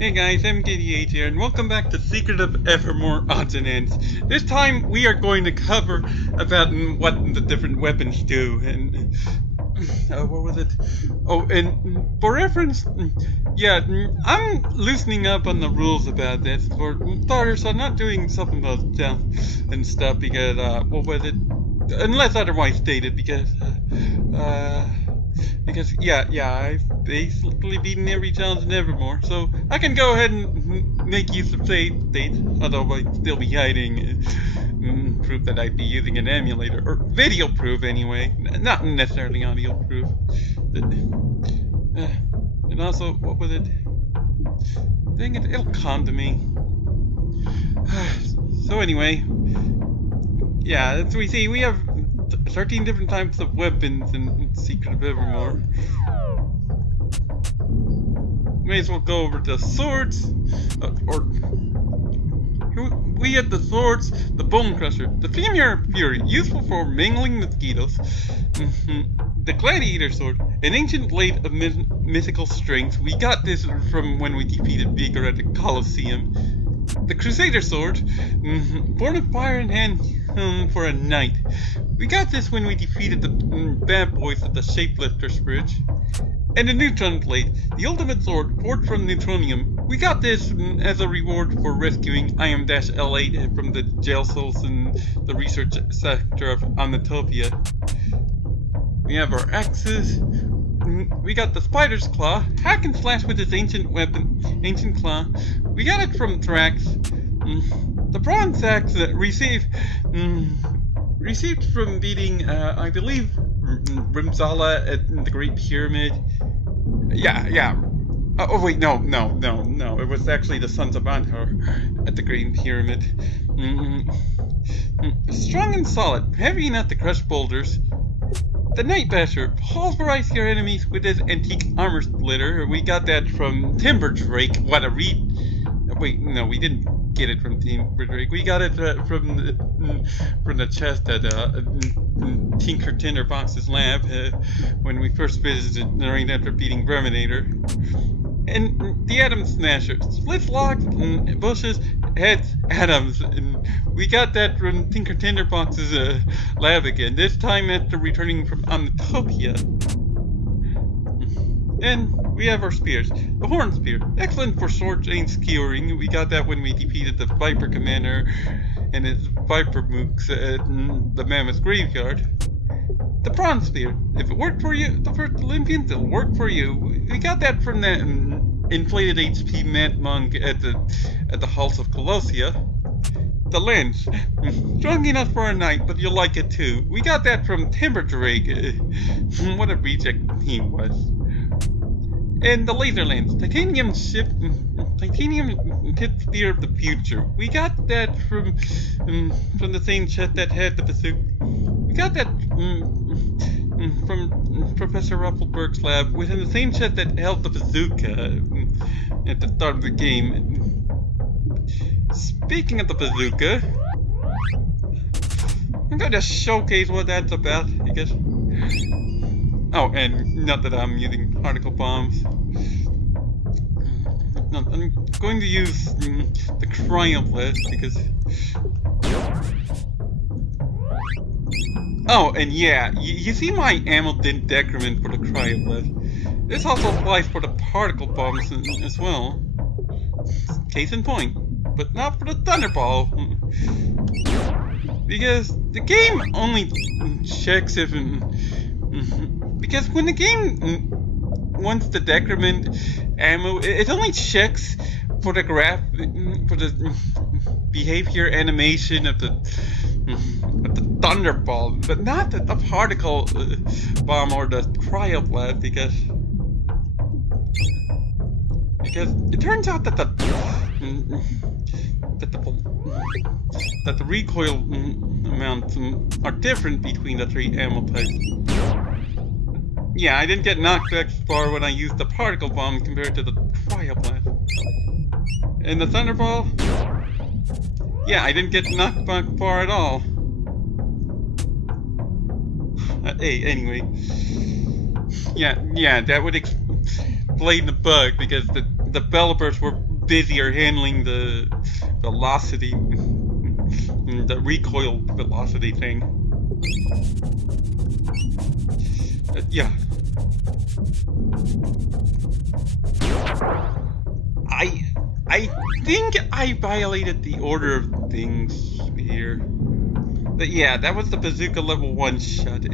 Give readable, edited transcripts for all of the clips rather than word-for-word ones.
Hey guys, MKDH here, and welcome back to Secret of Evermore Odds and Ends. This time we are going to cover about what the different weapons do, and what was it? Oh, and for reference, yeah, I'm loosening up on the rules about this. For starters, I'm not doing something about stealth and stuff because, what was it? Unless otherwise stated, because I've basically beaten every challenge in Evermore, so I can go ahead and make use of save states, although I'd still be hiding proof that I'd be using an emulator, or video proof anyway, not necessarily audio proof. And also, what was it? Dang it, it'll come to me. So anyway, yeah, as we see, we have 13 different types of weapons in Secret of Evermore. May as well go over the swords, we have the swords, the bone crusher, the female fury, useful for mangling mosquitoes, the gladiator sword, an ancient blade of mythical strength. We got this from when we defeated Vigor at the Colosseum. The crusader sword, born of fire and hand for a knight. We got this when we defeated the bad boys at the Shapelifters Bridge. And the neutron blade, the ultimate sword forged from neutronium. We got this as a reward for rescuing IM-L8 from the jail cells in the research sector of Omnitopia. We have our axes. We got the spider's claw, hack and slash with its ancient weapon, ancient claw. We got it from Thrax. The bronze axe received from beating, I believe, Rimzala at the Great Pyramid. Yeah. Oh wait, no. It was actually the Sons of Anhur at the Great Pyramid. Strong and solid, heavy enough to crush boulders. The Night Basher pulverized your enemies with his antique armor splitter. We got that from Timber Drake. What a read! Wait, no, we didn't get it from Timber Drake. We got it from the chest at Tinker Tinderbox's lab when we first visited right after beating Verminator. And the Atom Smasher splits logs, bushes, heads, atoms. And we got that from Tinker Tinderbox's lab again, this time after returning from Omnitopia. And we have our spears. The Horn Spear, excellent for sword chain skewering. We got that when we defeated the Viper Commander and his Viper mooks at the Mammoth Graveyard. The Bronze Spear, if it worked for you, the first Olympians, it'll work for you. We got that from that inflated HP Mad Monk at the halls of Colossia. The Lens, strong enough for a knight, but you'll like it too. We got that from Timber Drake. What a reject he was. And the Laser Lens, titanium tip spear of the future. We got that from the same chest that had the bazooka. We got that from Professor Ruffleberg's lab within the same chest that held the bazooka at the start of the game. Speaking of the bazooka, I'm going to showcase what that's about, because... Oh, and not that I'm using particle bombs. No, I'm going to use the Cryo-Blast because... Oh, and yeah, you see my ammo didn't decrement for the Cryo-Blast. This also applies for the particle bombs as well. Case in point. But not for the Thunderball. Because the game only checks if... Because when the game wants to decrement ammo, it only checks for the behavior animation of the Thunderball, but not the particle bomb or the Cryo-Blast, because it turns out that the recoil amounts are different between the three ammo types. Yeah, I didn't get knocked back far when I used the particle bomb compared to the Cryo-Blast. And the Thunderball? Yeah, I didn't get knocked back far at all. Hey, anyway. Yeah, that would explain the bug, because the developers were busier handling the velocity, the recoil velocity thing. Yeah. I think I violated the order of things here. But yeah, that was the Bazooka level 1 shot.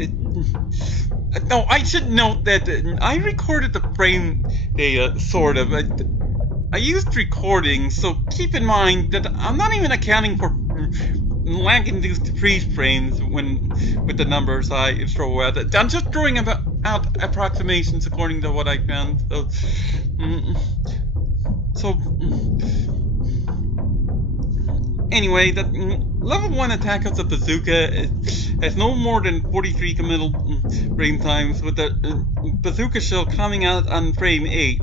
No, I should note that I recorded the frame data, sort of. I used recording, so keep in mind that I'm not even accounting for lag-induced freeze frames with the numbers I throw out. I'm just throwing out approximations according to what I found. Anyway, the level 1 attack of the Bazooka has no more than 43 committal frame times, with the Bazooka shell coming out on frame 8.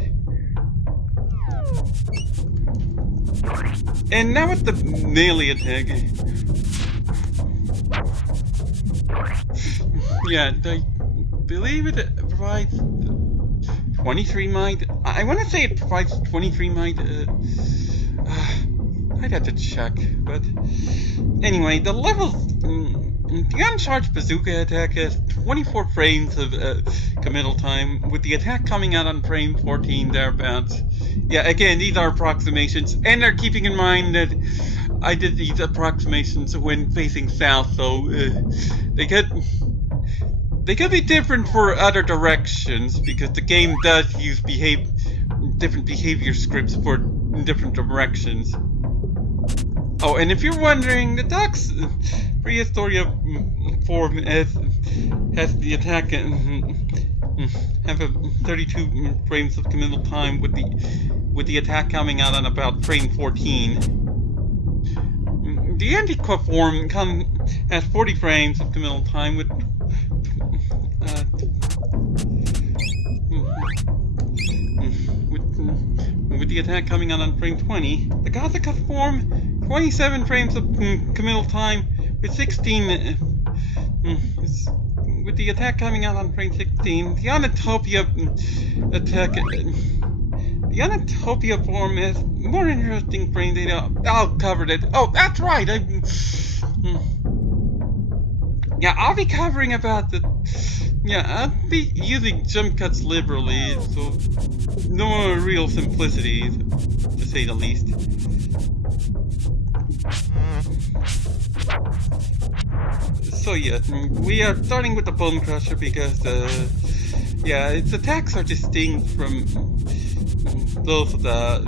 And now it's the melee attack. Yeah, I believe it provides 23 might. I want to say it provides 23 might. I'd have to check, but anyway, the uncharged Bazooka attack has 24 frames of committal time, with the attack coming out on frame 14 thereabouts. Yeah, again, these are approximations, and they're keeping in mind that I did these approximations when facing south, so they could be different for other directions, because the game does use different behavior scripts for different directions. Oh, and if you're wondering, the Doc's Prehistoria form has the attack have a 32 frames of committal time, with the attack coming out on about frame 14. The Antiqua form has 40 frames of committal time, with the attack coming out on frame 20. The Gothica form, 27 frames of committal time, with 16 with the attack coming out on frame 16. The Anatopia Anatopia form has more interesting frame data. I'll cover it. Oh, that's right. Yeah, I'll be covering about the. Yeah, I'll be using jump cuts liberally, so no real simplicity, to say the least. So yeah, we are starting with the Bone Crusher because yeah, its attacks are distinct from those of the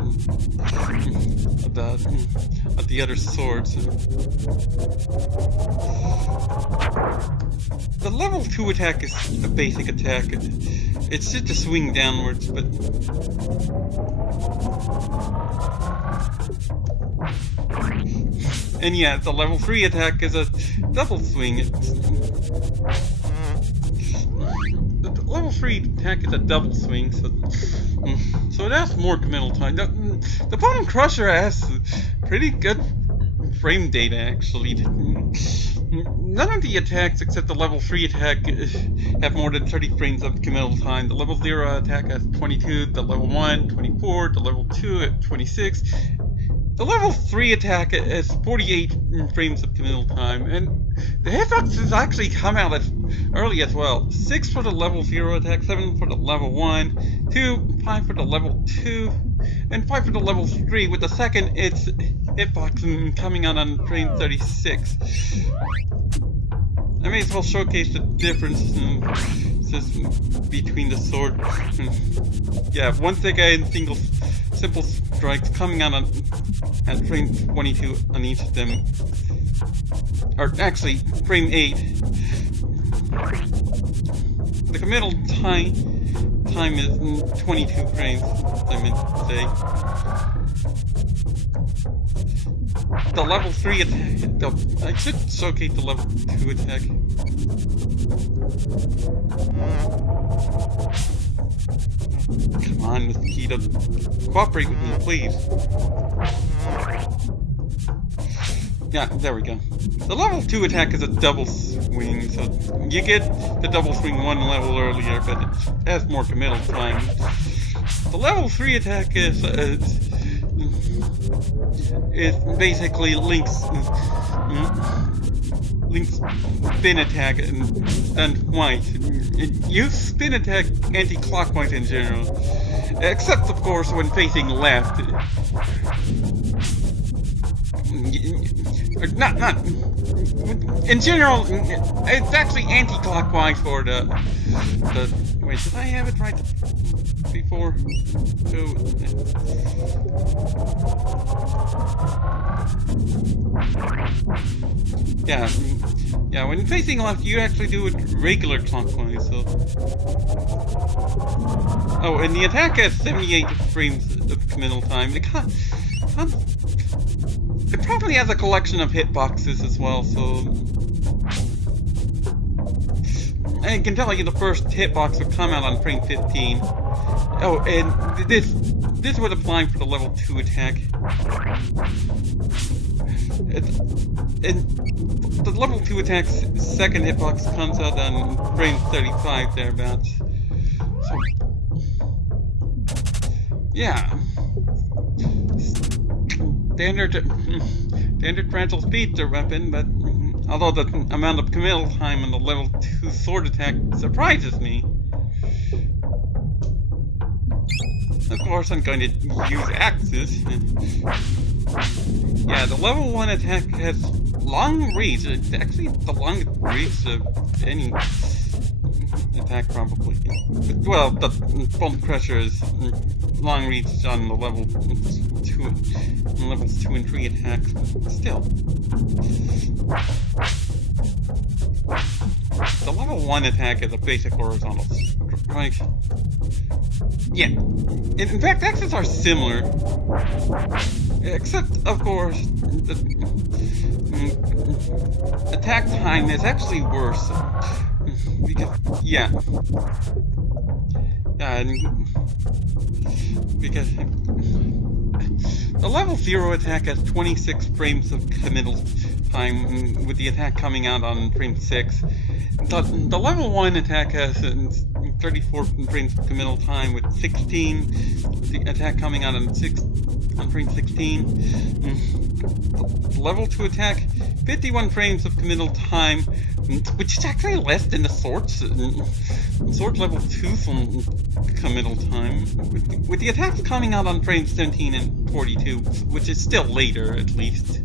other swords. The level 2 attack is a basic attack. It's just a swing downwards, but and yeah, the level 3 attack is a double swing. The level 3 attack is a double swing, so it has more committal time. The Bone Crusher has pretty good frame data, actually. None of the attacks except the level 3 attack have more than 30 frames of committal time. The level 0 attack has 22, the level 1, 24, the level 2 at 26. The level 3 attack has 48 frames of committal time, and the hitboxes actually come out as early as well. 6 for the level 0 attack, 7 for the level 1, 2, 5 for the level 2, and 5 for the level 3, with the second its hitbox coming out on frame 36. I may as well showcase the differences between the sword. Yeah, once again, simple strikes coming out at frame 22 on each of them. Or actually, frame 8. The committal time is 22 frames, I meant to say. The level 3 attack, I should showcase the level 2 attack. Come on, mosquito. Cooperate with me, please. Yeah, there we go. The level 2 attack is a double swing, so you get the double swing one level earlier, but it has more committal time. The level 3 attack is It basically links spin attack and twice. It uses spin attack anti-clockwise in general, except of course when facing left. Not in general. It's actually anti-clockwise for the. Wait, did I have it right before? So. Yeah. When facing left, you actually do it regular clockwise. So. Oh, and the attack has 78 frames of committal time. It probably has a collection of hitboxes as well, so I can tell you the first hitbox would come out on frame 15. Oh, and this would apply for the level 2 attack. And the level 2 attack's second hitbox comes out on frame 35 thereabouts. So, yeah. Standard fragile speedster weapon, but although the amount of committal time on the level 2 sword attack surprises me. Of course, I'm going to use axes. Yeah, the level 1 attack has long reach. It's actually the longest reach of any attack, probably. Well, the Bone Crusher is long reach on the levels 2 and 3 attacks, but still. The level 1 attack is a basic horizontal strike. Yeah. In fact, axes are similar. Except, of course, the attack time is actually worse. Because, yeah. Because the level 0 attack has 26 frames of committal time, with the attack coming out on frame 6. The level 1 attack has 34 frames of committal time, with 16, with the attack coming out on frame 16. The level 2 attack, 51 frames of committal time, which is actually less than the sword's level 2 committal time, with the attacks coming out on frames 17 and 42, which is still later at least.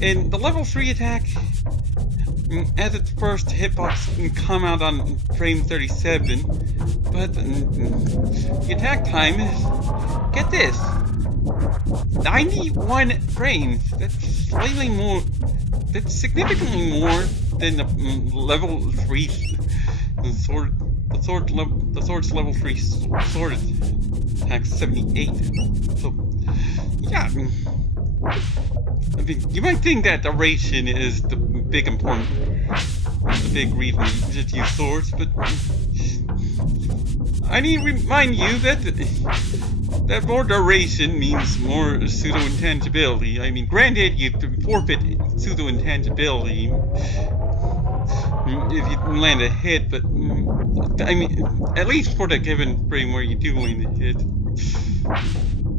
And the level 3 attack, as its first hitbox, can come out on frame 37, but the attack time is, get this, 91 frames. That's slightly more, that's significantly more than the level 3 the sword's level 3 sword attack 78. So, yeah. I mean, you might think that duration is the big reason you just use swords, but I need to remind you that more duration means more pseudo-intangibility. I mean, granted, you forfeit pseudo-intangibility if you land a hit, but I mean, at least for the given frame where you do land a hit.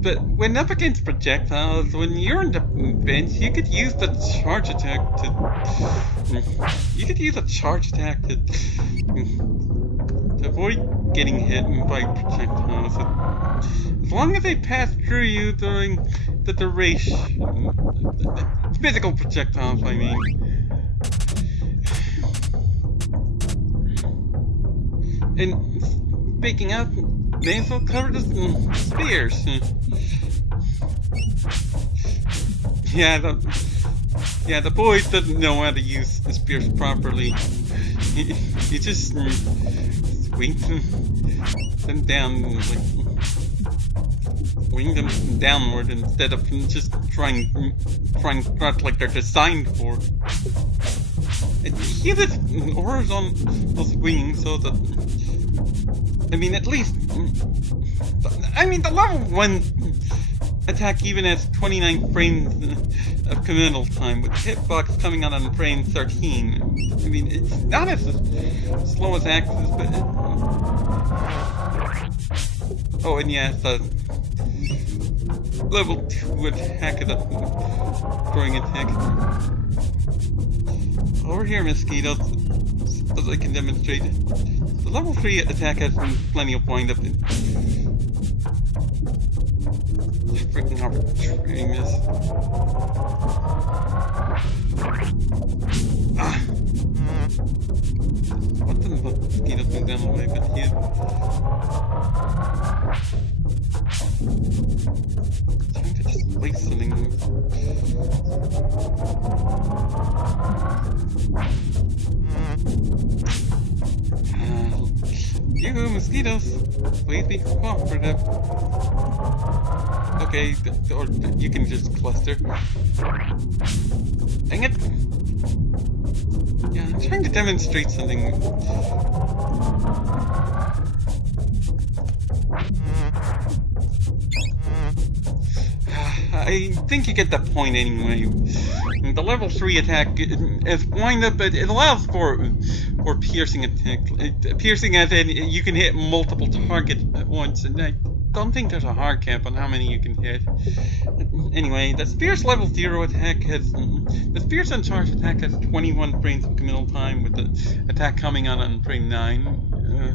But when up against projectiles, when you're in defense, you could use the charge attack to avoid getting hit by projectiles. As long as they pass through you during the duration, physical projectiles, I mean. And speaking of, they also covered the spears. Yeah, the boy doesn't know how to use the spears properly. He just swings them down, like swing them downward instead of just trying like they're designed for. And he uses horizontal swing so that, I mean, at least, I mean, the level 1 attack even has 29 frames of committal time, with hitbox coming out on frame 13. I mean, it's not as slow as axes, but oh, and yeah, level 2 attack is a throwing attack. Over here, mosquitoes, as I can demonstrate. The level 3 attack has plenty of wind up in. Freaking arbitrary miss. Ah! What the mosquitoes move down the way, but here. Trying to just place something. You mosquitoes, please be cooperative. Okay, or you can just cluster. Dang it! Yeah, I'm trying to demonstrate something. I think you get the point anyway. The level 3 attack is wind up, but it allows for piercing attack. Piercing as in you can hit multiple targets at once, and I don't think there's a hard cap on how many you can hit. Anyway, the Spear's level 0 attack has... The Spear's Uncharged attack has 21 frames of committal time, with the attack coming out on frame 9.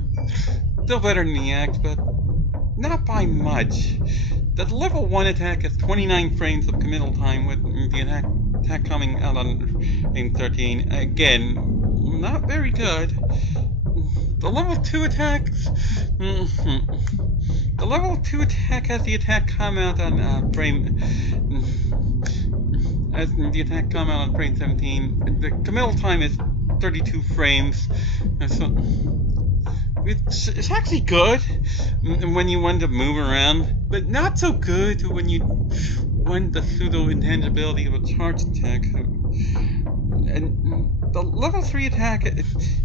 Still better than the Axe, but not by much. The level 1 attack has 29 frames of committal time, with the attack coming out on frame 13. Again, not very good. The level 2 attacks... The level 2 attack has the attack come out on frame... As the attack come out on frame 17. The committal time is 32 frames. So it's actually good when you want to move around, but not so good when you want the pseudo intangibility of a charge attack. And the level 3 attack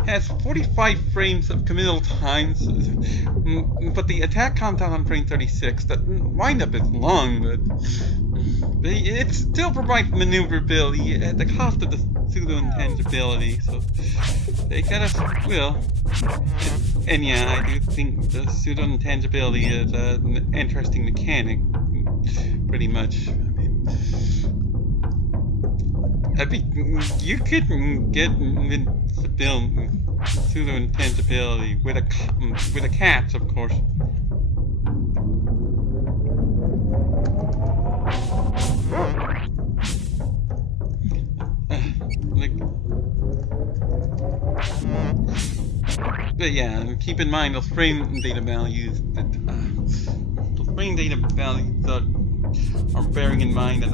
has 45 frames of committal times, but the attack comes out on frame 36. The windup is long, but it still provides maneuverability at the cost of the pseudo intangibility. So they kind of will. And yeah, I do think the pseudo intangibility is an interesting mechanic, pretty much. I mean, you could get pseudo intangibility with a catch, of course. But yeah, keep in mind those frame data values. Those frame data values are bearing in mind that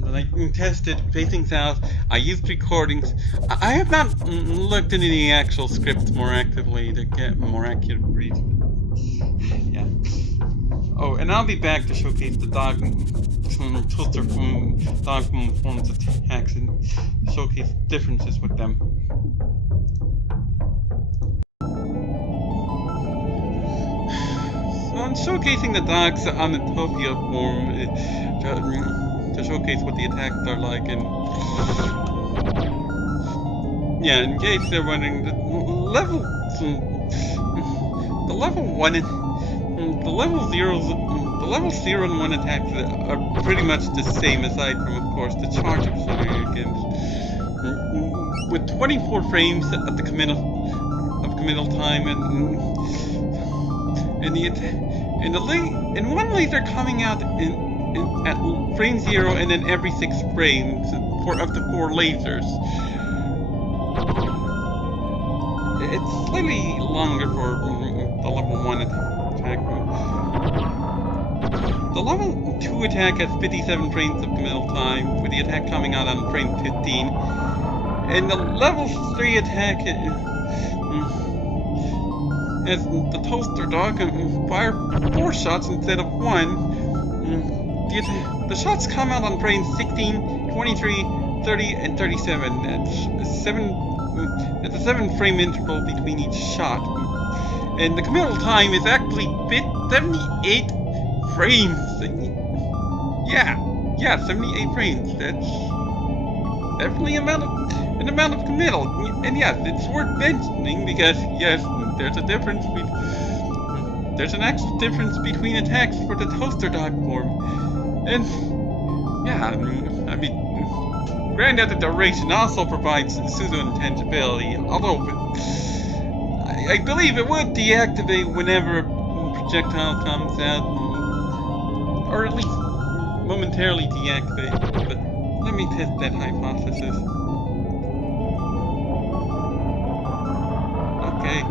when I tested facing south, I used recordings. I have not looked into the actual scripts more actively to get more accurate reads. Yeah. Oh, and I'll be back to showcase the dog toaster dog performance attacks and showcase differences with them. So I'm showcasing the dogs on the Topia form to showcase what the attacks are like, and yeah, in case they're wondering, the level 0 and 1 attacks are pretty much the same, aside from, of course, the charge of shenanigans. With 24 frames at the committal time, and one laser coming out at frame 0 and then every 6 frames for up to 4 lasers. It's slightly longer for the level 1 attack. The level 2 attack has 57 frames of committal time, with the attack coming out on frame 15. And the level 3 attack has the toaster dog fire 4 shots instead of 1. The shots come out on frames 16, 23, 30, and 37. That's a 7 frame interval between each shot. And the committal time is actually 78 frames. Yeah, 78 frames. That's definitely an amount of committal. And yes, it's worth mentioning because yes, there's a difference there's an actual difference between attacks for the toaster dog form. And yeah, I mean, granted the duration also provides pseudo-intangibility, although I believe it would deactivate whenever a projectile comes out, or at least momentarily deactivate, but let me test that hypothesis. Okay.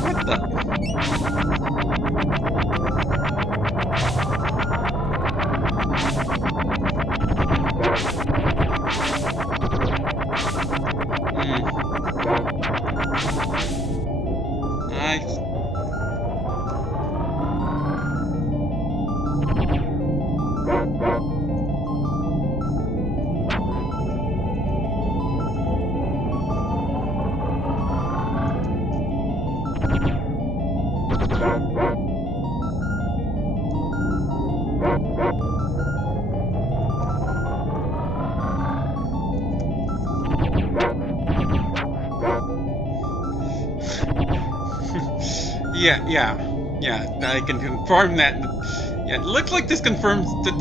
What the? Nice. Yeah, I can confirm that. Yeah, it looks like this confirms that.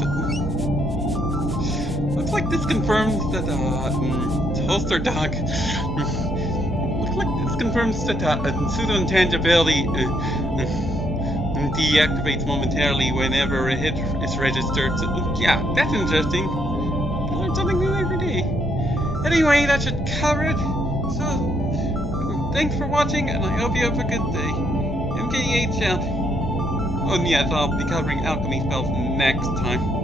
Toaster dog. Looks like this confirms that pseudo-intangibility deactivates momentarily whenever a hit is registered. So, yeah, that's interesting. You learn something new every day. Anyway, that should cover it. So, thanks for watching, and I hope you have a good day. MKH out. Oh, and yes, I'll be covering alchemy spells next time.